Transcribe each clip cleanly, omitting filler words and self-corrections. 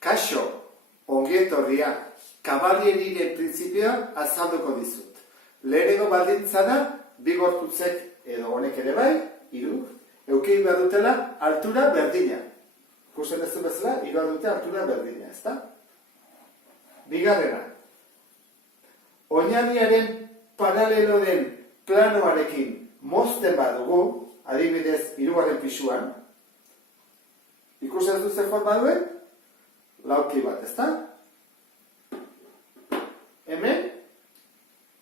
Kaixo, ongietorria, kabalierien printzipioa azalduko dizut. Lehenengo baldintza da, bi gorputzek edo honek ere bai, hiru, eduki behar dutela altura berdina. Ikusten ez du bezala, hiru dute altura berdina, ezta? Bigarrena, oinarriaren paralelo den planoarekin mozten badugu, adibidez hirugarren pisuan, ikusten ez du zer forma duen? Lauki bat, ezta? Hemen,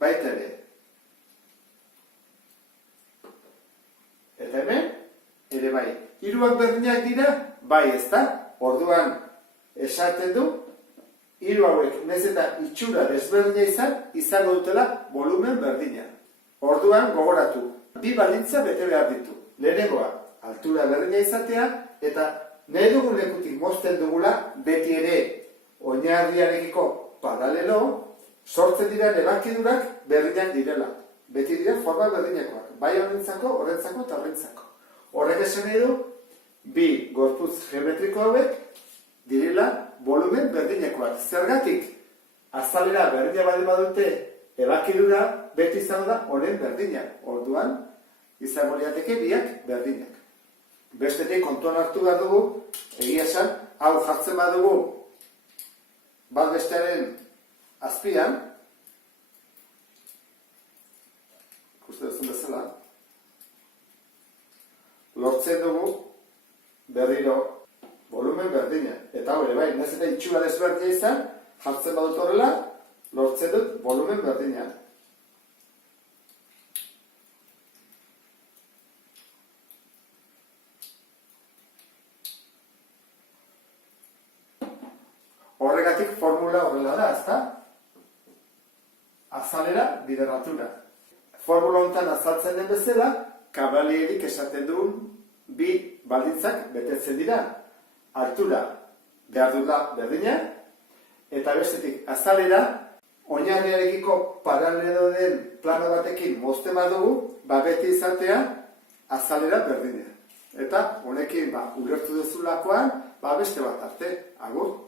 baita ere. Eta hemen, ere bai. Hiruak berdinak dira, bai, ezta? Orduan, esaten du, hiru hauek, nez eta itxura desberdina izango dutela volumen berdina. Orduan, gogoratu, bi baldintza bete behar ditu. Lehenengoa, altura berdina izatea, eta nahi dugun lekutik mozten dugula, beti ere oinarriarekiko paralelo, sortzen dira ebakidurak berdinak direla. Beti dira forma berdinakoak, bai horrentzako eta horrentzako. Horrek esan nahi du, bi gorputz geometriko hauek direla volumen berdinakoak. Zergatik, azalera berdina baldin badute, ebakidura beti izango da honen berdinak. Orduan, izango lirateke biak berdinak. Bestetik kontuan hartu behar dugu, egia esan, hau jartzen badugu bat bestearen azpian, ikusten duzun bezala, lortzen dugu berriro volumen berdina. Eta hori bai, nez eta itxura desberdina izan, jartzen badut horrela, lortzen dut volumen berdina. Horregatik formula horrela da, ezta? Azalera biderratura. Formula honetan azaltzen den bezala, kabalierik esaten duen bi baldintzak betetzen dira. Altura behar dut da berdina, eta bestetik azalera, oinarriarekiko paralelo den plano batekin mozten badugu, beti izatea azalera berdina. Eta honekin ulertu duzulakoan, beste bat arte, agur.